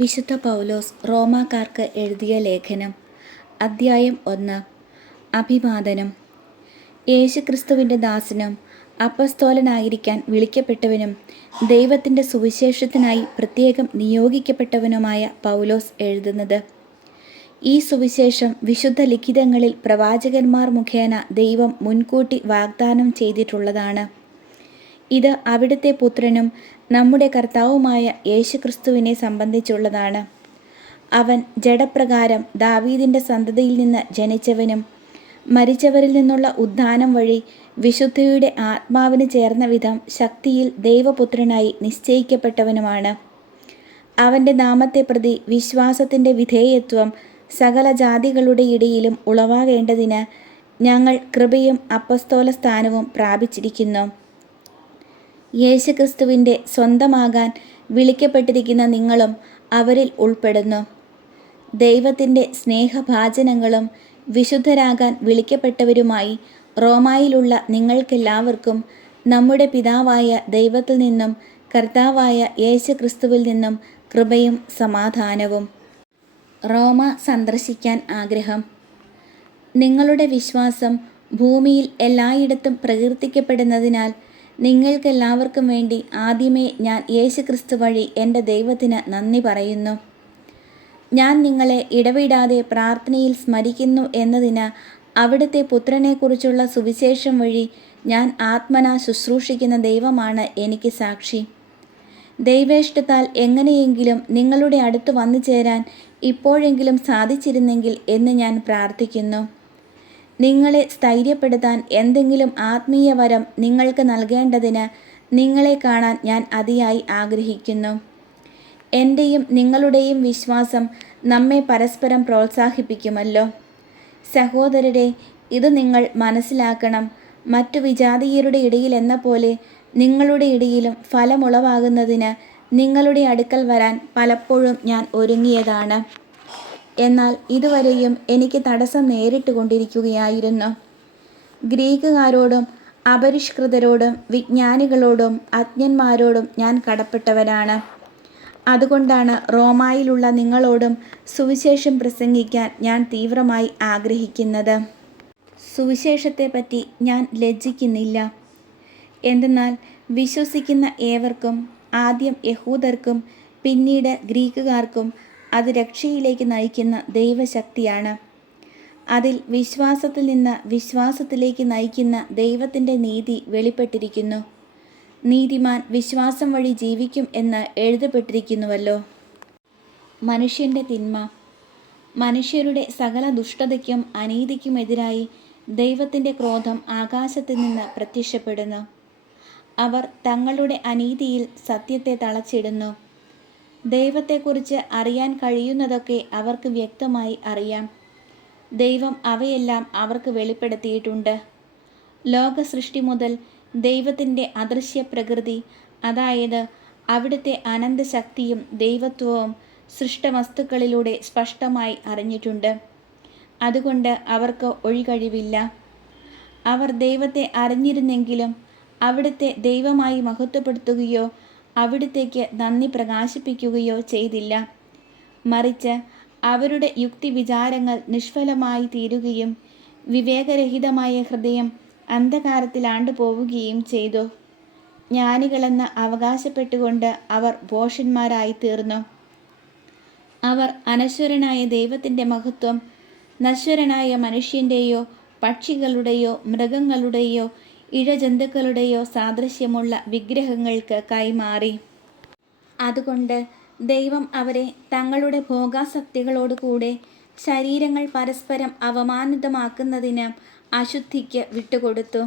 വിശുദ്ധ പൗലോസ് റോമാക്കാർക്ക് എഴുതിയ ലേഖനം അദ്ധ്യായം ഒന്ന് അഭിവാദനം. യേശുക്രിസ്തുവിന്റെ ദാസനും അപ്പസ്തോലനായിരിക്കാൻ വിളിക്കപ്പെട്ടവനും ദൈവത്തിന്റെ സുവിശേഷത്തിനായി പ്രത്യേകം നിയോഗിക്കപ്പെട്ടവനുമായ പൗലോസ് എഴുതുന്നത് ഈ സുവിശേഷം വിശുദ്ധ ലിഖിതങ്ങളിൽ പ്രവാചകന്മാർ മുഖേന ദൈവം മുൻകൂട്ടി വാഗ്ദാനം ചെയ്തിട്ടുള്ളതാണ്. ഇത് അവിടുത്തെ പുത്രനും നമ്മുടെ കർത്താവുമായ യേശുക്രിസ്തുവിനെ സംബന്ധിച്ചുള്ളതാണ്. അവൻ ജഡപ്രകാരം ദാവീദിന്റെ സന്തതിയിൽ നിന്ന് ജനിച്ചവനും മരിച്ചവരിൽ നിന്നുള്ള ഉദ്ധാനം വഴി വിശുദ്ധിയുടെ ആത്മാവിന് ചേർന്ന വിധം ശക്തിയിൽ ദൈവപുത്രനായി നിശ്ചയിക്കപ്പെട്ടവനുമാണ്. അവന്റെ നാമത്തെ പ്രതി വിശ്വാസത്തിന്റെ വിധേയത്വം സകല ജാതികളുടെ ഇടയിലും ഉളവാകേണ്ടതിന് ഞങ്ങൾ കൃപയും അപ്പസ്തോല സ്ഥാനവും പ്രാപിച്ചിരിക്കുന്നു. യേശുക്രിസ്തുവിന്റെ സ്വന്തമാകാൻ വിളിക്കപ്പെട്ടിരിക്കുന്ന നിങ്ങളും അവരിൽ ഉൾപ്പെടുന്നു. ദൈവത്തിന്റെ സ്നേഹഭാചനങ്ങളും വിശുദ്ധരാകാൻ വിളിക്കപ്പെട്ടവരുമായി റോമായിലുള്ള നിങ്ങൾക്കെല്ലാവർക്കും നമ്മുടെ പിതാവായ ദൈവത്തിൽ നിന്നും കർത്താവായ യേശു ക്രിസ്തുവിൽ നിന്നും കൃപയും സമാധാനവും. റോമ സന്ദർശിക്കാൻ ആഗ്രഹം. നിങ്ങളുടെ വിശ്വാസം ഭൂമിയിൽ എല്ലായിടത്തും പ്രകീർത്തിക്കപ്പെടുന്നതിനാൽ നിങ്ങൾക്കെല്ലാവർക്കും വേണ്ടി ആദ്യമേ ഞാൻ യേശു ക്രിസ്തു വഴി എന്റെ ദൈവത്തിന് നന്ദി പറയുന്നു. ഞാൻ നിങ്ങളെ ഇടവിടാതെ പ്രാർത്ഥനയിൽ സ്മരിക്കുന്നു എന്നതിന് അവിടുത്തെ പുത്രനെക്കുറിച്ചുള്ള സുവിശേഷം വഴി ഞാൻ ആത്മന ശുശ്രൂഷിക്കുന്ന ദൈവമാണ് എനിക്ക് സാക്ഷി. ദൈവേഷ്ടത്താൽ എങ്ങനെയെങ്കിലും നിങ്ങളുടെ അടുത്ത് വന്നു ചേരാൻ ഇപ്പോഴെങ്കിലും സാധിച്ചിരുന്നെങ്കിൽ എന്ന് ഞാൻ പ്രാർത്ഥിക്കുന്നു. നിങ്ങളെ സ്ഥൈര്യപ്പെടുത്താൻ എന്തെങ്കിലും ആത്മീയ വരം നിങ്ങൾക്ക് നൽകേണ്ടതിന് നിങ്ങളെ കാണാൻ ഞാൻ അതിയായി ആഗ്രഹിക്കുന്നു. എന്റെയും നിങ്ങളുടെയും വിശ്വാസം നമ്മെ പരസ്പരം പ്രോത്സാഹിപ്പിക്കുമല്ലോ. സഹോദരരെ ഇത് നിങ്ങൾ മനസ്സിലാക്കണം. മറ്റു വിജാതീയരുടെ ഇടയിൽ എന്ന പോലെ നിങ്ങളുടെ ഇടയിലും ഫലമുളവാകുന്നതിന് നിങ്ങളുടെ അടുക്കൽ വരാൻ പലപ്പോഴും ഞാൻ ഒരുങ്ങിയതാണ്. എന്നാൽ ഇതുവരെയും എനിക്ക് തടസ്സം നേരിട്ട് കൊണ്ടിരിക്കുകയായിരുന്നു ഗ്രീക്കുകാരോടും അപരിഷ്കൃതരോടും വിജ്ഞാനികളോടും അജ്ഞന്മാരോടും ഞാൻ കടപ്പെട്ടവനാണ്. അതുകൊണ്ടാണ് റോമായിലുള്ള നിങ്ങളോടും സുവിശേഷം പ്രസംഗിക്കാൻ ഞാൻ തീവ്രമായി ആഗ്രഹിക്കുന്നത്. സുവിശേഷത്തെപ്പറ്റി ഞാൻ ലജ്ജിക്കുന്നില്ല. എന്തെന്നാൽ വിശ്വസിക്കുന്ന ഏവർക്കും ആദ്യം യഹൂദർക്കും പിന്നീട് ഗ്രീക്കുകാർക്കും അത് രക്ഷയിലേക്ക് നയിക്കുന്ന ദൈവശക്തിയാണ്. അതിൽ വിശ്വാസത്തിൽ നിന്ന് വിശ്വാസത്തിലേക്ക് നയിക്കുന്ന ദൈവത്തിന്റെ നീതി വെളിപ്പെട്ടിരിക്കുന്നു. നീതിമാൻ വിശ്വാസം വഴി ജീവിക്കും എന്ന് എഴുതപ്പെട്ടിരിക്കുന്നുവല്ലോ. മനുഷ്യന്റെ തിന്മ. മനുഷ്യരുടെ സകല ദുഷ്ടതയ്ക്കും അനീതിക്കുമെതിരായി ദൈവത്തിന്റെ ക്രോധം ആകാശത്തു നിന്ന് പ്രത്യക്ഷപ്പെടുന്നു. അവർ തങ്ങളുടെ അനീതിയിൽ സത്യത്തെ തളച്ചിടുന്നു. ദൈവത്തെക്കുറിച്ച് അറിയാൻ കഴിയുന്നതൊക്കെ അവർക്ക് വ്യക്തമായി അറിയാം. ദൈവം അവയെല്ലാം അവർക്ക് വെളിപ്പെടുത്തിയിട്ടുണ്ട്. ലോക സൃഷ്ടി മുതൽ ദൈവത്തിന്റെ അദൃശ്യ പ്രകൃതി അതായത് അവിടുത്തെ അനന്തശക്തിയും ദൈവത്വവും സൃഷ്ടവസ്തുക്കളിലൂടെ സ്പഷ്ടമായി അറിഞ്ഞിട്ടുണ്ട്. അതുകൊണ്ട് അവർക്ക് ഒഴികഴിവില്ല. അവർ ദൈവത്തെ അറിഞ്ഞിരുന്നെങ്കിലും അവിടുത്തെ ദൈവമായി മഹത്വപ്പെടുത്തുകയോ അവിടുത്തേക്ക് നന്ദി പ്രകാശിപ്പിക്കുകയോ ചെയ്തില്ല. മറിച്ച് അവരുടെ യുക്തി വിചാരങ്ങൾ നിഷ്ഫലമായി തീരുകയും വിവേകരഹിതമായ ഹൃദയം അന്ധകാരത്തിലാണ്ടു പോവുകയും ചെയ്തു. ജ്ഞാനികളെന്ന് അവകാശപ്പെട്ടുകൊണ്ട് അവർ ഭോഷന്മാരായി തീർന്നു. അവർ അനശ്വരനായ ദൈവത്തിന്റെ മഹത്വം നശ്വരനായ മനുഷ്യന്റെയോ പക്ഷികളുടെയോ മൃഗങ്ങളുടെയോ ഇഴജന്തുക്കളുടെയോ സാദൃശ്യമുള്ള വിഗ്രഹങ്ങൾക്ക് കൈമാറി. അതുകൊണ്ട് ദൈവം അവരെ തങ്ങളുടെ ഭോഗാസക്തികളോടുകൂടെ ശരീരങ്ങൾ പരസ്പരം അവമാനിതമാക്കുന്നതിന് അശുദ്ധിക്ക് വിട്ടുകൊടുത്തു.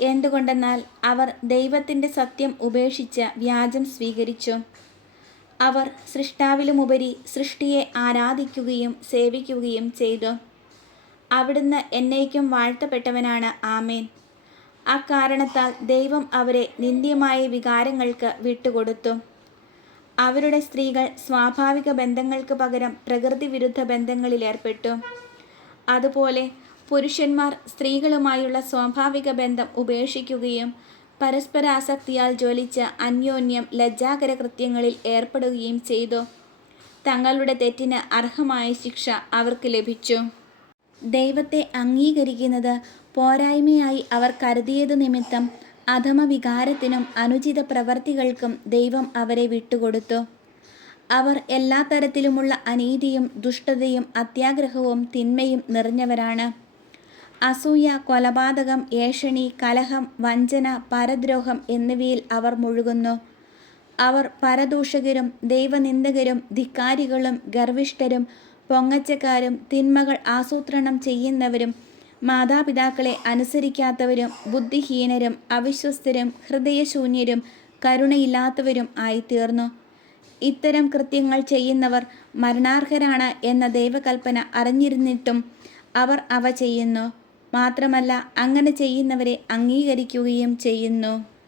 എന്തുകൊണ്ടെന്നാൽ അവർ ദൈവത്തിന്റെ സത്യം ഉപേക്ഷിച്ച് വ്യാജം സ്വീകരിച്ചു. അവർ സൃഷ്ടാവിലുമുപരി സൃഷ്ടിയെ ആരാധിക്കുകയും സേവിക്കുകയും ചെയ്തു. അവിടുന്ന് എന്നേക്കും വാഴ്ത്തപ്പെട്ടവനാണ് ആമേൻ. അക്കാരണത്താൽ ദൈവം അവരെ നിന്ദ്യമായ വികാരങ്ങൾക്ക് വിട്ടുകൊടുത്തു. അവരുടെ സ്ത്രീകൾ സ്വാഭാവിക ബന്ധങ്ങൾക്ക് പകരം പ്രകൃതി വിരുദ്ധ ബന്ധങ്ങളിൽ ഏർപ്പെട്ടു. അതുപോലെ പുരുഷന്മാർ സ്ത്രീകളുമായുള്ള സ്വാഭാവിക ബന്ധം ഉപേക്ഷിക്കുകയും പരസ്പരാസക്തിയാൽ ജ്വലിച്ച അന്യോന്യം ലജ്ജാകര കൃത്യങ്ങളിൽ ഏർപ്പെടുകയും ചെയ്തു. തങ്ങളുടെ തെറ്റിന് അർഹമായ ശിക്ഷ അവർക്ക് ലഭിച്ചു. ദൈവത്തെ അംഗീകരിക്കുന്നത് പോരായ്മയായി അവർ കരുതിയത് നിമിത്തം അധമ വികാരത്തിനും അനുചിത പ്രവർത്തികൾക്കും ദൈവം അവരെ വിട്ടുകൊടുത്തു. അവർ എല്ലാ തരത്തിലുമുള്ള അനീതിയും ദുഷ്ടതയും അത്യാഗ്രഹവും തിന്മയും നിറഞ്ഞവരാണ്. അസൂയ കൊലപാതകം ഏഷണി കലഹം വഞ്ചന പരദ്രോഹം എന്നിവയിൽ അവർ മുഴുകുന്നു. അവർ പരദൂഷകരും ദൈവനിന്ദകരും ധിക്കാരികളും ഗർവിഷ്ഠരും പൊങ്ങച്ചക്കാരും തിന്മകൾ ആസൂത്രണം ചെയ്യുന്നവരും മാതാപിതാക്കളെ അനുസരിക്കാത്തവരും ബുദ്ധിഹീനരും അവിശ്വസ്തരും ഹൃദയശൂന്യരും കരുണയില്ലാത്തവരും ആയിത്തീർന്നു. ഇത്തരം കൃത്യങ്ങൾ ചെയ്യുന്നവർ മരണാർഹരാണ് എന്ന ദൈവകൽപ്പന അറിഞ്ഞിരുന്നിട്ടും അവർ അവ ചെയ്യുന്നു. മാത്രമല്ല അങ്ങനെ ചെയ്യുന്നവരെ അംഗീകരിക്കുകയും ചെയ്യുന്നു.